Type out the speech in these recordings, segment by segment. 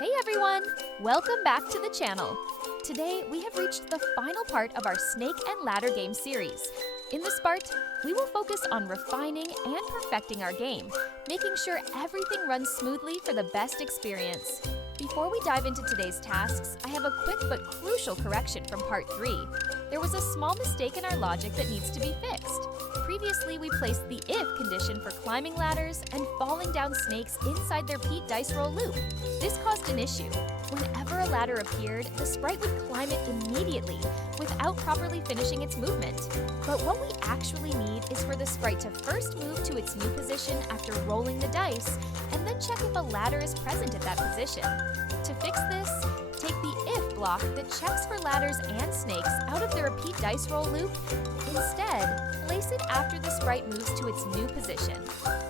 Hey everyone! Welcome back to the channel. Today we have reached the final part of our Snake and Ladder game series. In this part, we will focus on refining and perfecting our game, making sure everything runs smoothly for the best experience. Before we dive into today's tasks, I have a quick but crucial correction from part 3. There was a small mistake in our logic that needs to be fixed. Previously, we placed the if condition for climbing ladders and falling down snakes inside their Pete dice roll loop. This caused an issue. Whenever a ladder appeared, the sprite would climb it immediately without properly finishing its movement. But what we actually need is for the sprite to first move to its new position after rolling the dice, and then check if a ladder is present at that position. To fix this, take the if block that checks for ladders and snakes out of the repeat dice roll loop. Instead, place it after the sprite moves to its new position.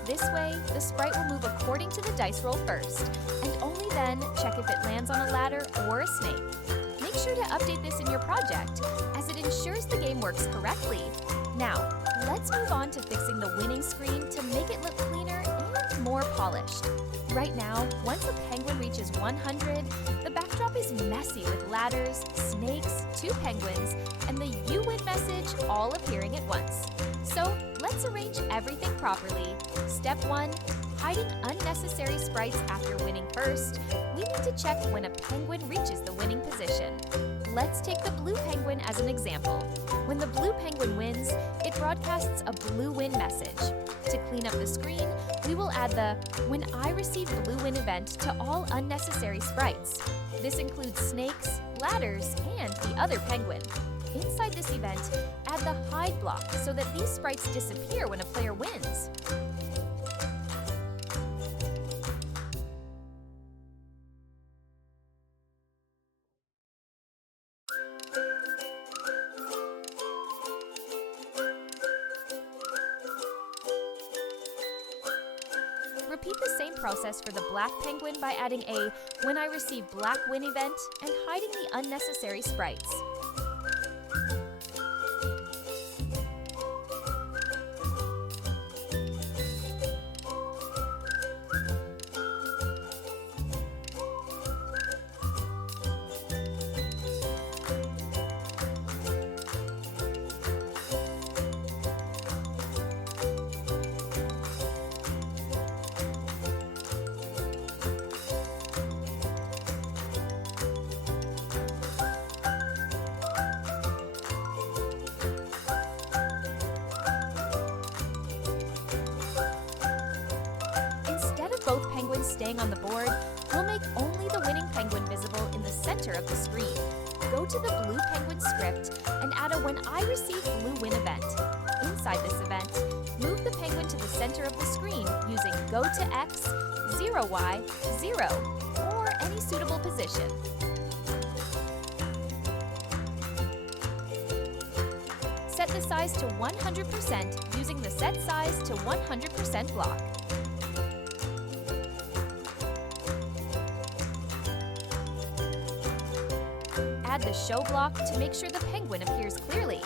This way, the sprite will move according to the dice roll first, and only then check if it lands on a ladder or a snake. Make sure to update this in your project, as it ensures the game works correctly. Now, let's move on to fixing the winning screen to make it look cleaner and more polished. Right now, once a penguin reaches 100, the backdrop is messy with ladders, snakes, 2 penguins, and the "You win" message all appearing at once. So, let's arrange everything properly. Step 1. Hiding unnecessary sprites after winning first. We need to check when a penguin reaches the winning position. Let's take the blue penguin as an example. When the blue penguin wins, it broadcasts a blue win message. To clean up the screen, we will add the "When I receive blue win" event to all unnecessary sprites. This includes snakes, ladders, and the other penguin. Inside this event, add the hide block so that these sprites disappear when a player wins. Repeat the same process for the black penguin by adding a "When I receive black win" event and hiding the unnecessary sprites. Both penguins staying on the board, we'll make only the winning penguin visible in the center of the screen. Go to the blue penguin script and add a "When I receive blue win" event. Inside this event, move the penguin to the center of the screen using go to X, 0Y, 0, or any suitable position. Set the size to 100% using the set size to 100% block. Add the show block to make sure the penguin appears clearly.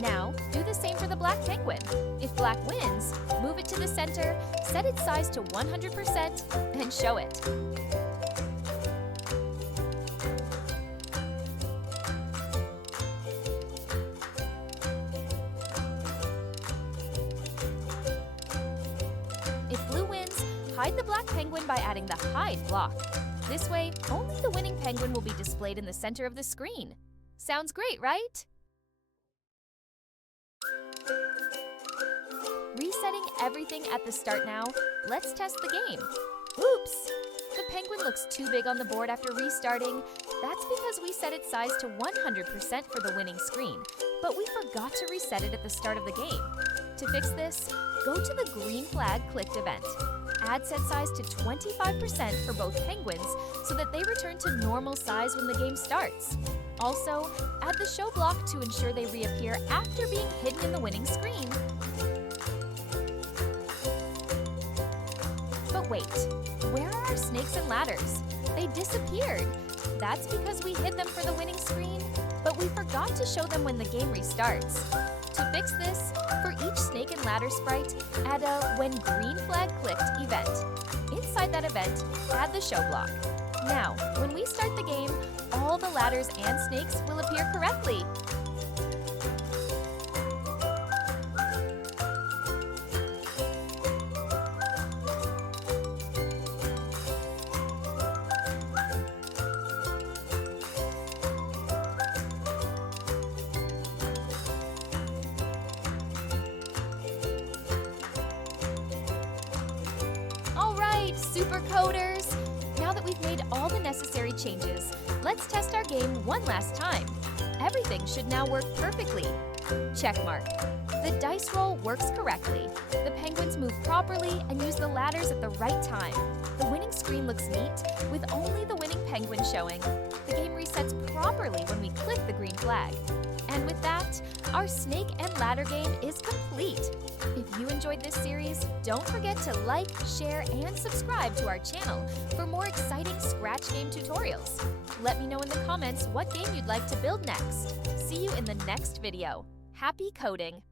Now, do the same for the black penguin. If black wins, move it to the center, set its size to 100%, and show it. If blue wins, hide the black penguin by adding the hide block. This way, only the winning penguin will be displayed in the center of the screen. Sounds great, right? Resetting everything at the start now, let's test the game. Oops! The penguin looks too big on the board after restarting. That's because we set its size to 100% for the winning screen, but we forgot to reset it at the start of the game. To fix this, go to the green flag clicked event. Add set size to 25% for both penguins so that they return to normal size when the game starts. Also, add the show block to ensure they reappear after being hidden in the winning screen. But wait, where are our snakes and ladders? They disappeared. That's because we hid them for the winning screen, but we forgot to show them when the game restarts. To fix this, for each snake and ladder sprite, add a "When green flag clicked" event. Inside that event, add the show block. Now, the ladders and snakes will appear correctly. Alright, Super Coders! Now that we've made all the necessary changes, let's test our game one last time. Everything should now work perfectly. Checkmark. The dice roll works correctly. The penguins move properly and use the ladders at the right time. The winning screen looks neat, with only the winning penguin showing. The game resets properly when we click the green flag. And with that, our snake and ladder game is complete. If you enjoyed this series, don't forget to like, share, and subscribe to our channel for more exciting Scratch game tutorials. Let me know in the comments what game you'd like to build next. See you in the next video. Happy coding!